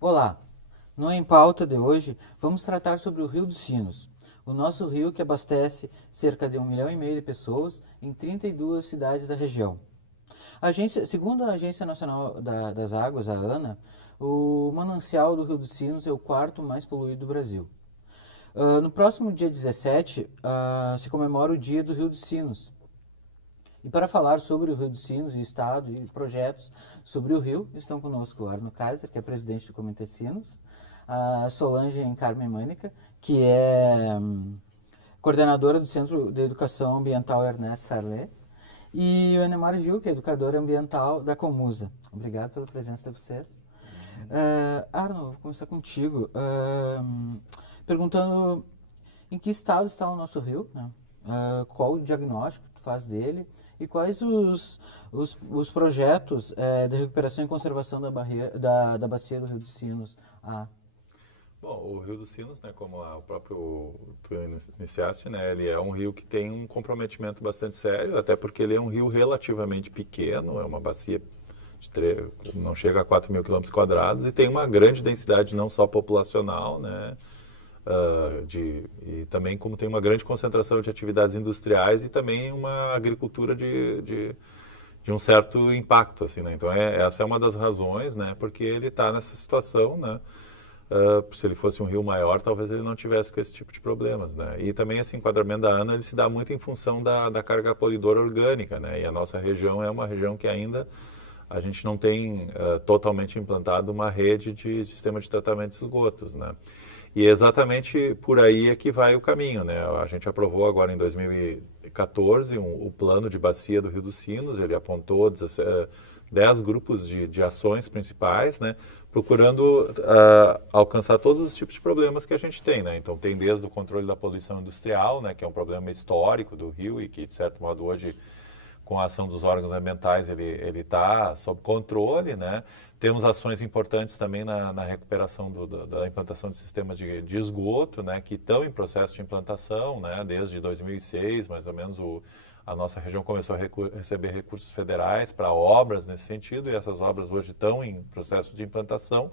Olá, no Em Pauta de hoje vamos tratar sobre o Rio dos Sinos, o nosso rio que abastece cerca de 1,5 milhão de pessoas em 32 cidades da região. Segundo a Agência Nacional das Águas, a ANA, o manancial do Rio dos Sinos é o quarto mais poluído do Brasil. No próximo dia 17, se comemora o Dia do Rio dos Sinos. E para falar sobre o Rio dos Sinos, e estado e projetos sobre o rio, estão conosco o Arno Kaiser, que é presidente do Comitê Sinos, a Solange Carmen Mânica, que é coordenadora do Centro de Educação Ambiental Ernest Sarlet, e o Anemar Gil, que é educadora ambiental da Comusa. Obrigado pela presença de vocês. Arno, vou começar contigo, perguntando em que estado está o nosso rio, né? Qual o diagnóstico que tu faz dele e quais os projetos de recuperação e conservação da bacia do Rio dos Sinos. Bom, o Rio dos Sinos, né, como o próprio tu iniciaste, né, ele é um rio que tem um comprometimento bastante sério, até porque ele é um rio relativamente pequeno, é uma bacia não chega a 4 mil quilômetros quadrados e tem uma grande densidade não só populacional, né, e também como tem uma grande concentração de atividades industriais e também uma agricultura de um certo impacto, assim, né? Então essa é uma das razões, né, porque ele está nessa situação, né. Se ele fosse um rio maior, talvez ele não tivesse com esse tipo de problemas, né? E também esse enquadramento da ANA ele se dá muito em função da carga poluidora orgânica, né? E a nossa região é uma região que ainda a gente não tem totalmente implantado uma rede de sistema de tratamento de esgotos, né? E exatamente por aí é que vai o caminho, né? A gente aprovou agora em 2014 o plano de bacia do Rio dos Sinos, ele apontou 10 grupos de ações principais, né? Procurando alcançar todos os tipos de problemas que a gente tem, né? Então tem desde o controle da poluição industrial, né? Que é um problema histórico do rio e que, de certo modo, hoje, com a ação dos órgãos ambientais, ele está sob controle, né? Temos ações importantes também na recuperação da implantação de sistemas de esgoto, né? Que estão em processo de implantação, né? Desde 2006, mais ou menos, a nossa região começou a receber recursos federais para obras nesse sentido, e essas obras hoje estão em processo de implantação.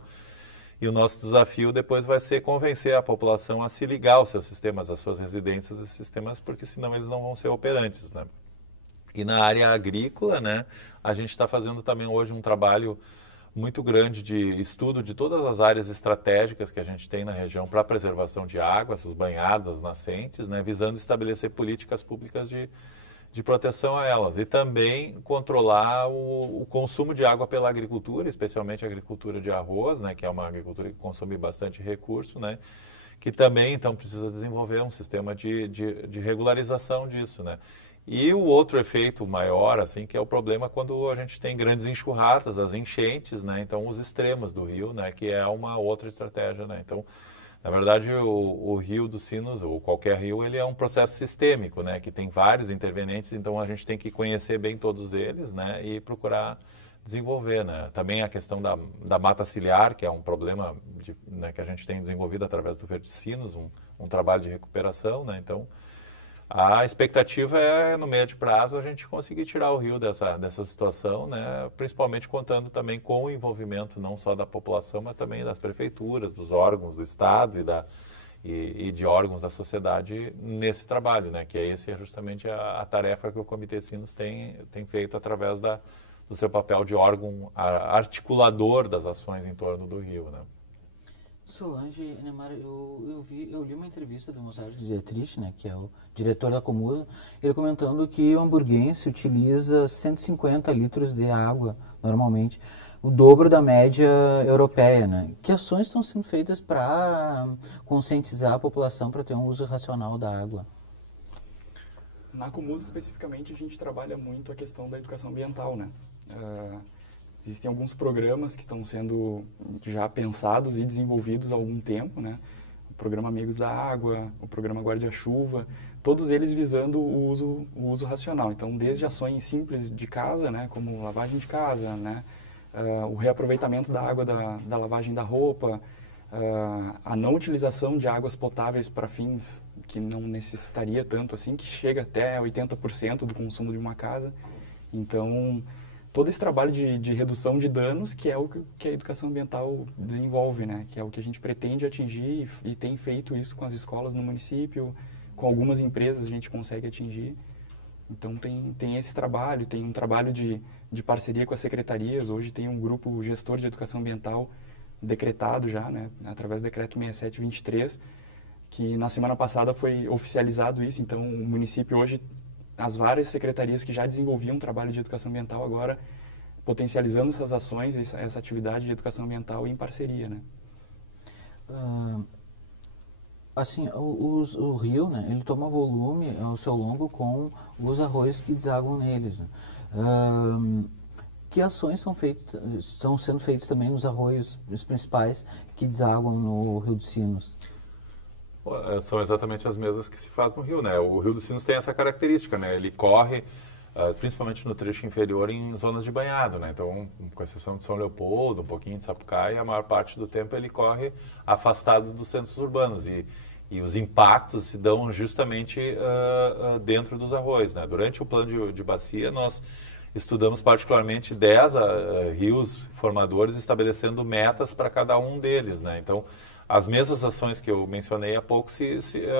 E o nosso desafio depois vai ser convencer a população a se ligar aos seus sistemas, às suas residências, esses sistemas, porque senão eles não vão ser operantes, né? E na área agrícola, né, a gente está fazendo também hoje um trabalho muito grande de estudo de todas as áreas estratégicas que a gente tem na região para a preservação de águas, os banhados, as nascentes, né, visando estabelecer políticas públicas de proteção a elas. E também controlar o consumo de água pela agricultura, especialmente a agricultura de arroz, né, que é uma agricultura que consome bastante recurso, né, que também, então, precisa desenvolver um sistema de regularização disso, né. E o outro efeito maior, assim, que é o problema quando a gente tem grandes enxurradas, as enchentes, né? Então, os extremos do rio, né? Que é uma outra estratégia, né? Então, na verdade, o Rio dos Sinos, ou qualquer rio, ele é um processo sistêmico, né? Que tem vários intervenientes, então a gente tem que conhecer bem todos eles, né? E procurar desenvolver, né? Também a questão da mata ciliar, que é um problema né, que a gente tem desenvolvido através do Verde Sinos, um trabalho de recuperação, né? Então, a expectativa é, no médio prazo, a gente conseguir tirar o rio dessa situação, né? Principalmente contando também com o envolvimento não só da população, mas também das prefeituras, dos órgãos do Estado e de órgãos da sociedade nesse trabalho, né? Que esse é justamente a tarefa que o Comitê Sinos tem feito através do seu papel de órgão articulador das ações em torno do rio, né? Solange, Neymar, eu li uma entrevista do Mozart Dietrich, né, que é o diretor da Comusa, ele comentando que o hamburguense utiliza 150 litros de água, normalmente, o dobro da média europeia, né? Que ações estão sendo feitas para conscientizar a população para ter um uso racional da água? Na Comusa, especificamente, a gente trabalha muito a questão da educação ambiental, né? Existem alguns programas que estão sendo já pensados e desenvolvidos há algum tempo, né? O programa Amigos da Água, o programa Guarda-Chuva, todos eles visando o uso racional. Então, desde ações simples de casa, né? Como lavagem de casa, né? O reaproveitamento da água da lavagem da roupa, a não utilização de águas potáveis para fins que não necessitaria tanto assim, que chega até 80% do consumo de uma casa. Então, todo esse trabalho de redução de danos, que é o que a educação ambiental desenvolve, né? Que é o que a gente pretende atingir e tem feito isso com as escolas no município, com algumas empresas a gente consegue atingir. Então, tem esse trabalho, tem um trabalho de parceria com as secretarias. Hoje tem um grupo gestor de educação ambiental decretado já, né? Através do decreto 6723, que na semana passada foi oficializado isso. Então, o município hoje, as várias secretarias que já desenvolviam um trabalho de educação ambiental, agora potencializando essas ações, essa atividade de educação ambiental em parceria, né? Assim, o rio, né, ele toma volume ao seu longo com os arroios que desaguam neles, né? Que ações estão sendo feitas também nos arroios, os principais, que desaguam no Rio dos Sinos? São exatamente as mesmas que se faz no rio, né? O Rio dos Sinos tem essa característica, né? Ele corre, principalmente no trecho inferior, em zonas de banhado, né? Então, com exceção de São Leopoldo, um pouquinho de Sapucaí, a maior parte do tempo ele corre afastado dos centros urbanos e os impactos se dão justamente dentro dos arroios, né? Durante o plano de bacia, nós estudamos particularmente 10 rios formadores, estabelecendo metas para cada um deles, né? Então, as mesmas ações que eu mencionei há pouco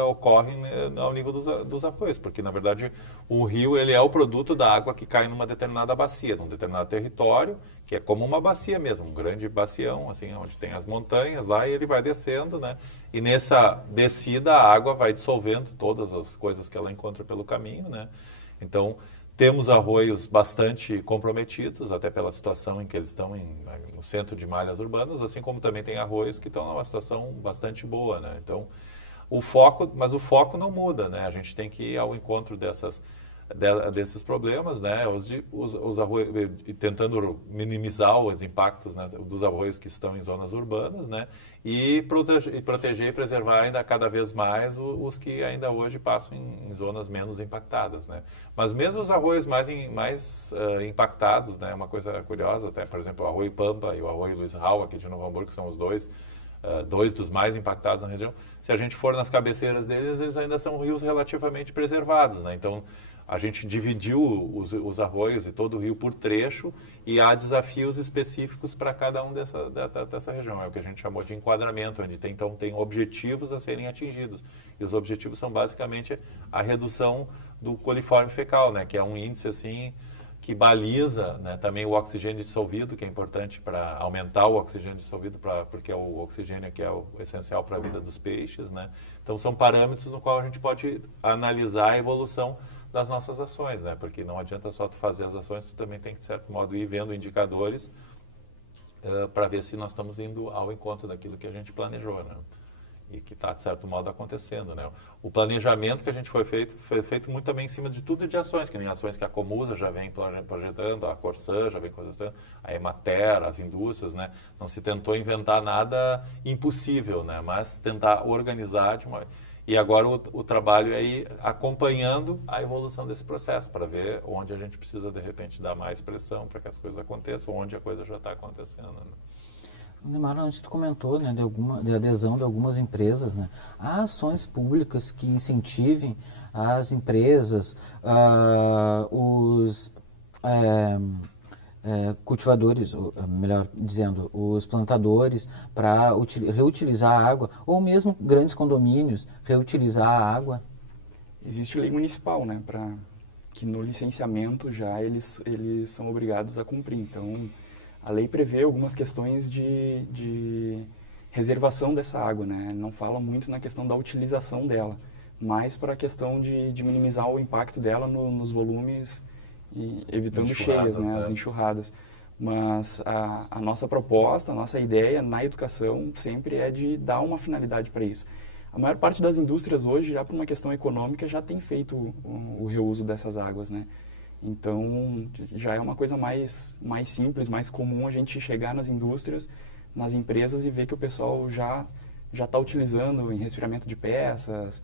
ocorrem ao nível dos arroios, porque, na verdade, o rio ele é o produto da água que cai numa determinada bacia, num determinado território, que é como uma bacia mesmo, um grande bacião, assim, onde tem as montanhas lá, e ele vai descendo, né? E nessa descida, a água vai dissolvendo todas as coisas que ela encontra pelo caminho, né? Então, temos arroios bastante comprometidos, até pela situação em que eles estão no centro de malhas urbanas, assim como também tem arroios que estão numa situação bastante boa, né? Então, o foco não muda, né? A gente tem que ir ao encontro desses problemas, né? Os arroios, tentando minimizar os impactos, né, dos arroios que estão em zonas urbanas, né? E proteger e preservar ainda cada vez mais os que ainda hoje passam em zonas menos impactadas, né? Mas mesmo os arroios mais impactados, né? Uma coisa curiosa, até, por exemplo, o Arroio Pampa e o Arroio Luiz Rau, aqui de Novo Hamburgo, que são os dois dos mais impactados na região. Se a gente for nas cabeceiras deles, eles ainda são rios relativamente preservados, né? Então, a gente dividiu os arroios e todo o rio por trecho e há desafios específicos para cada um dessa região. É o que a gente chamou de enquadramento, onde tem objetivos a serem atingidos. E os objetivos são basicamente a redução do coliforme fecal, né, que é um índice assim que baliza, né, também o oxigênio dissolvido, que é importante para aumentar o oxigênio dissolvido, porque é o oxigênio que é o essencial para a vida dos peixes, né? Então são parâmetros no qual a gente pode analisar a evolução das nossas ações, né? Porque não adianta só tu fazer as ações, tu também tem que, de certo modo, ir vendo indicadores para ver se nós estamos indo ao encontro daquilo que a gente planejou, né? E que está, de certo modo, acontecendo, né? O planejamento que a gente foi feito muito também em cima de tudo de ações, que nem ações que a Comusa já vem projetando, a Corsã já vem projetando, a Emater, as indústrias, né? Não se tentou inventar nada impossível, né? Mas tentar organizar E agora o trabalho é ir acompanhando a evolução desse processo, para ver onde a gente precisa, de repente, dar mais pressão para que as coisas aconteçam, onde a coisa já está acontecendo, né? Neymar, antes tu comentou, né, de adesão de algumas empresas, né? Há ações públicas que incentivem as empresas, os cultivadores, melhor dizendo, os plantadores, para reutilizar a água, ou mesmo grandes condomínios reutilizar a água? Existe lei municipal, né, que no licenciamento já eles são obrigados a cumprir. Então, a lei prevê algumas questões de reservação dessa água, né? Não fala muito na questão da utilização dela, mas para a questão de minimizar o impacto dela nos volumes e evitando cheias, né? As enxurradas. Mas a nossa proposta, a nossa ideia na educação sempre é de dar uma finalidade para isso. A maior parte das indústrias hoje, já por uma questão econômica, já tem feito o reuso dessas águas, né? Então, já é uma coisa mais simples, mais comum a gente chegar nas indústrias, nas empresas e ver que o pessoal já está utilizando em resfriamento de peças,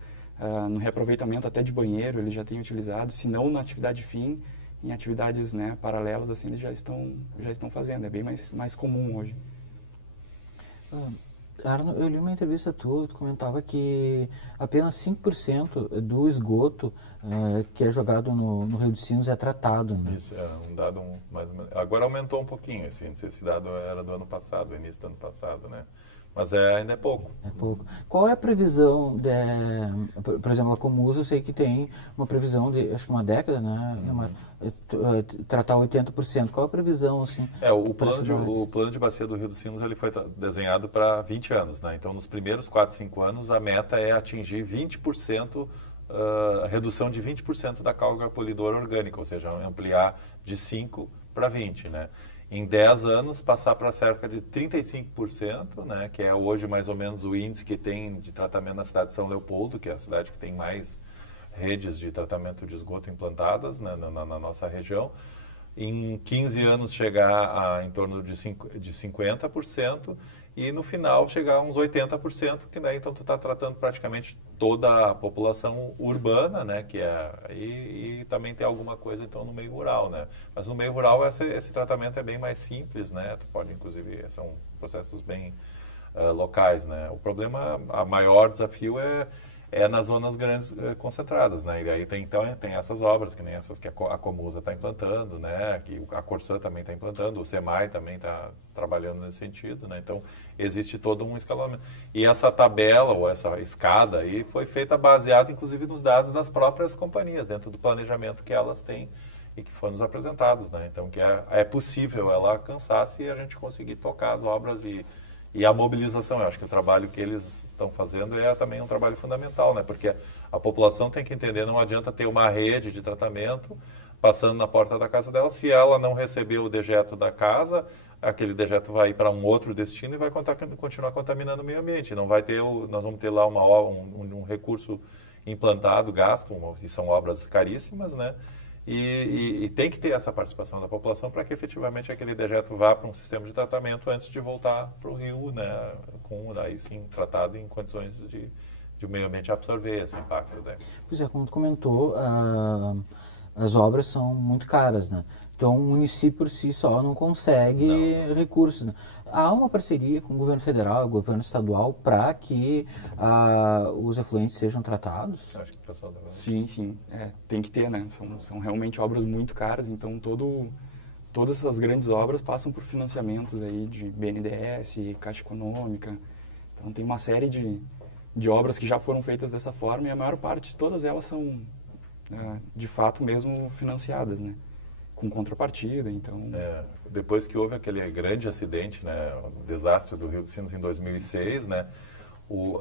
no reaproveitamento até de banheiro, eles já têm utilizado, se não na atividade fim, em atividades, né, paralelas, assim, eles já estão fazendo, é bem mais comum hoje. Arno, eu li uma entrevista tua, tu comentava que apenas 5% do esgoto que é jogado no Rio dos Sinos é tratado, né? Isso é um dado mais ou menos. Agora aumentou um pouquinho, esse dado era do ano passado, início do ano passado, né? Mas ainda é pouco. É pouco. Qual é a previsão por exemplo, a Comusa, eu sei que tem uma previsão de, acho que uma década, né? Tratar 80%. Qual é a previsão, assim? O plano de bacia do Rio dos Sinos ele foi desenhado para 20 anos, né? Então, nos primeiros 4, 5 anos, a meta é atingir 20%, a redução de 20% da carga polidora orgânica, ou seja, ampliar de 5 para 20, né? Em 10 anos, passar para cerca de 35%, né, que é hoje mais ou menos o índice que tem de tratamento na cidade de São Leopoldo, que é a cidade que tem mais redes de tratamento de esgoto implantadas, né, na nossa região. Em 15 anos, chegar em torno de 50%, e no final chegar a uns 80%, que daí então tu está tratando praticamente toda a população urbana, né, que e também tem alguma coisa então no meio rural, né. Mas no meio rural esse tratamento é bem mais simples, né. Tu pode inclusive são processos bem locais, né. O problema, a maior desafio é nas zonas grandes concentradas, né? E aí tem essas obras, que nem essas que a Comusa está implantando, né? Que a Corsã também está implantando, o SEMAI também está trabalhando nesse sentido, né? Então, existe todo um escalonamento. E essa tabela, ou essa escada aí, foi feita baseada, inclusive, nos dados das próprias companhias, dentro do planejamento que elas têm e que foram nos apresentados, né? Então, que é possível ela alcançar se a gente conseguir tocar as obras e a mobilização. Eu acho que o trabalho que eles estão fazendo é também um trabalho fundamental, né? Porque a população tem que entender, não adianta ter uma rede de tratamento passando na porta da casa dela, se ela não receber o dejeto da casa, aquele dejeto vai para um outro destino e vai continuar contaminando o meio ambiente. Não vai ter nós vamos ter lá um recurso implantado, gasto, e são obras caríssimas, né? E tem que ter essa participação da população para que efetivamente aquele dejeto vá para um sistema de tratamento antes de voltar para o rio, né, daí sim tratado em condições de o meio ambiente absorver esse impacto. Né? Pois é, como tu comentou, as obras são muito caras, né? Então o município por si só não consegue recursos, né? Há uma parceria com o governo federal, o governo estadual, para que os efluentes sejam tratados? Acho que o pessoal deve... Sim. Tem que ter, né? São realmente obras muito caras, então todas essas grandes obras passam por financiamentos aí de BNDES, Caixa Econômica. Então tem uma série de obras que já foram feitas dessa forma e a maior parte, todas elas são de fato mesmo financiadas, né? Com contrapartida, então... depois que houve aquele grande acidente, né, o desastre do Rio dos Sinos em 2006, né,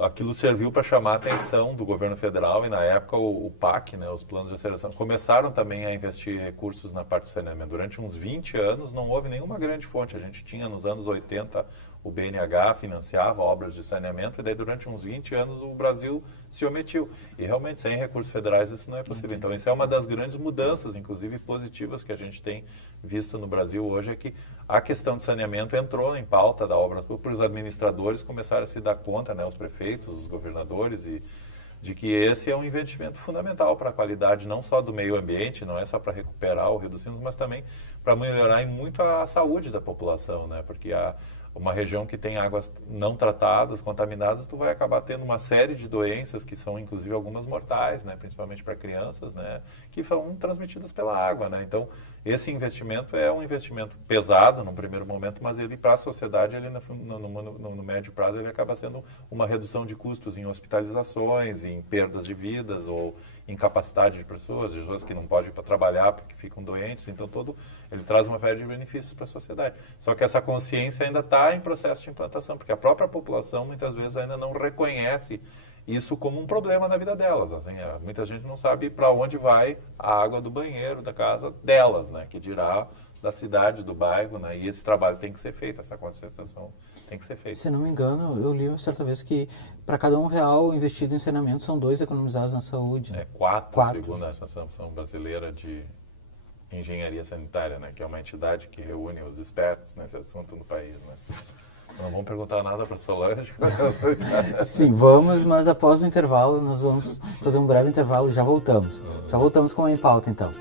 aquilo serviu para chamar a atenção do governo federal e, na época, o PAC, né, os planos de aceleração, começaram também a investir recursos na parte de saneamento. Durante uns 20 anos não houve nenhuma grande fonte. A gente tinha, nos anos 80, o BNH financiava obras de saneamento e daí durante uns 20 anos o Brasil se omitiu. E realmente sem recursos federais isso não é possível. Então isso é uma das grandes mudanças, inclusive positivas, que a gente tem visto no Brasil hoje, é que a questão de saneamento entrou em pauta da obra pública, os administradores começaram a se dar conta, né, os prefeitos, os governadores, de que esse é um investimento fundamental para a qualidade não só do meio ambiente, não é só para recuperar o Rio dos Sinos, mas também para melhorar muito a saúde da população, né? Porque uma região que tem águas não tratadas, contaminadas, tu vai acabar tendo uma série de doenças que são inclusive algumas mortais, né, principalmente para crianças, né, que são transmitidas pela água, né. Então, esse investimento é um investimento pesado no primeiro momento, mas ele para a sociedade, ele no médio prazo, ele acaba sendo uma redução de custos em hospitalizações, em perdas de vidas ou incapacidade de pessoas que não podem ir para trabalhar porque ficam doentes. Então, ele traz uma série de benefícios para a sociedade. Só que essa consciência ainda está em processo de implantação, porque a própria população muitas vezes ainda não reconhece isso como um problema na vida delas. Assim, muita gente não sabe para onde vai a água do banheiro da casa delas, né? Que dirá da cidade, do bairro, né? E esse trabalho tem que ser feito, essa conscientização tem que ser feita. Se não me engano, eu li certa vez que para cada R$1 investido em saneamento são 2 economizados na saúde. Né? 4, segundo a Associação Brasileira de Engenharia Sanitária, né? Que é uma entidade que reúne os expertos nesse assunto no país, né? Não vamos perguntar nada para a Solange. Sim, vamos, mas após o intervalo, nós vamos fazer um breve intervalo e já voltamos. Já voltamos com a Em Pauta, então.